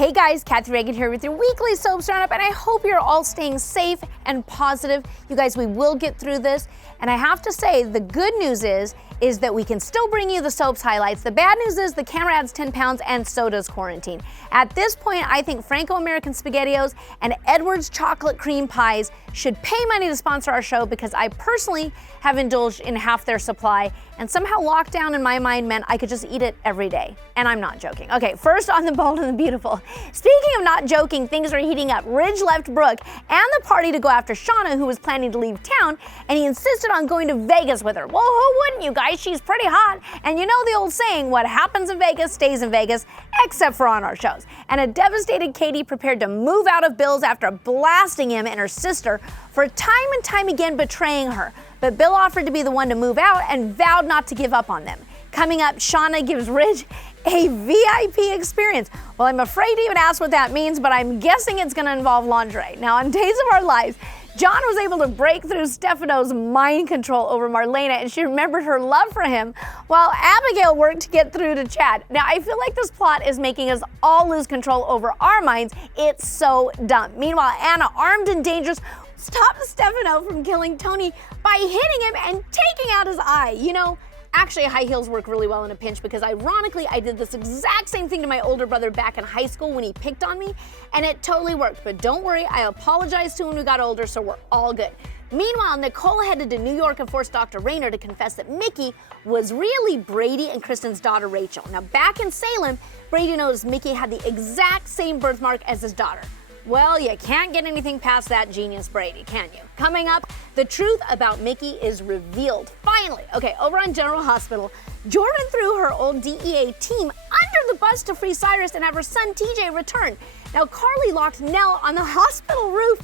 Hey guys, Kathy Reagan here with your weekly Soaps Roundup, and I hope you're all staying safe and positive. You guys, we will get through this. And I have to say, the good news is that we can still bring you the soaps highlights. The bad news is the camera adds 10 pounds and so does quarantine. At this point, I think Franco-American SpaghettiOs and Edwards chocolate cream pies should pay money to sponsor our show, because I personally have indulged in half their supply, and somehow lockdown in my mind meant I could just eat it every day. And I'm not joking. Okay, first on the Bold and the Beautiful. Speaking of not joking, things are heating up. Ridge left Brooke and the party to go after Shauna, who was planning to leave town, and he insisted on going to Vegas with her. Well, who wouldn't, you guys? She's pretty hot. And you know the old saying, what happens in Vegas stays in Vegas, except for on our shows. And a devastated Katie prepared to move out of Bill's after blasting him and her sister for time and time again betraying her. But Bill offered to be the one to move out and vowed not to give up on them. Coming up, Shauna gives Ridge a VIP experience. Well, I'm afraid to even ask what that means, but I'm guessing it's going to involve lingerie. Now, on Days of Our Lives, John was able to break through Stefano's mind control over Marlena, and she remembered her love for him, while Abigail worked to get through to Chad. Now, I feel like this plot is making us all lose control over our minds. It's so dumb. Meanwhile, Anna, armed and dangerous, stopped Stefano from killing Tony by hitting him and taking out his eye. You know, actually, high heels work really well in a pinch, because ironically, I did this exact same thing to my older brother back in high school when he picked on me, and it totally worked. But don't worry, I apologized to him when we got older, so we're all good. Meanwhile, Nicole headed to New York and forced Dr. Rayner to confess that Mickey was really Brady and Kristen's daughter, Rachel. Now, back in Salem, Brady knows Mickey had the exact same birthmark as his daughter. Well, you can't get anything past that genius Brady, can you? Coming up, the truth about Mickey is revealed. Finally, okay, over on General Hospital, Jordan threw her old DEA team under the bus to free Cyrus and have her son TJ return. Now, Carly locked Nell on the hospital roof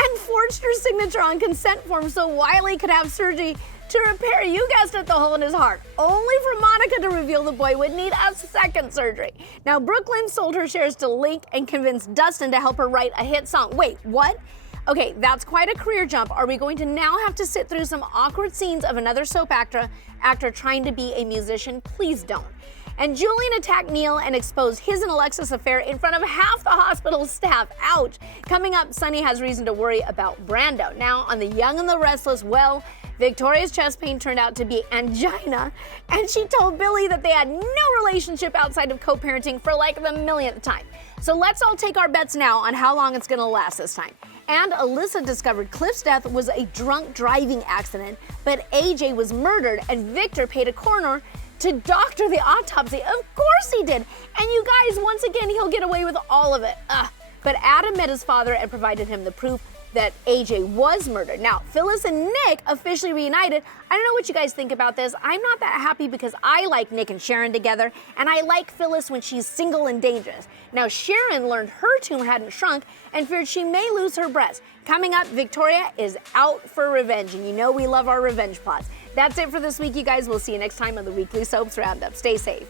and forged her signature on consent forms so Wiley could have surgery to repair, you guessed it, the hole in his heart. Only for Monica to reveal the boy would need a second surgery. Now, Brooklyn sold her shares to Link and convinced Dustin to help her write a hit song. Wait, what? Okay, that's quite a career jump. Are we going to now have to sit through some awkward scenes of another soap actor trying to be a musician? Please don't. And Julian attacked Neil and exposed his and Alexis' affair in front of half the hospital staff. Ouch. Coming up, Sonny has reason to worry about Brando. Now, on The Young and the Restless, well, Victoria's chest pain turned out to be angina, and she told Billy that they had no relationship outside of co-parenting for like the millionth time. So let's all take our bets now on how long it's gonna last this time. And Alyssa discovered Cliff's death was a drunk driving accident, but AJ was murdered, and Victor paid a coroner to doctor the autopsy. Of course he did. And you guys, once again, he'll get away with all of it. But Adam met his father and provided him the proof that AJ was murdered. Now, Phyllis and Nick officially reunited. I don't know what you guys think about this. I'm not that happy, because I like Nick and Sharon together, and I like Phyllis when she's single and dangerous. Now, Sharon learned her tomb hadn't shrunk and feared she may lose her breast. Coming up, Victoria is out for revenge, and you know we love our revenge plots. That's it for this week, you guys. We'll see you next time on the Weekly Soaps Roundup. Stay safe.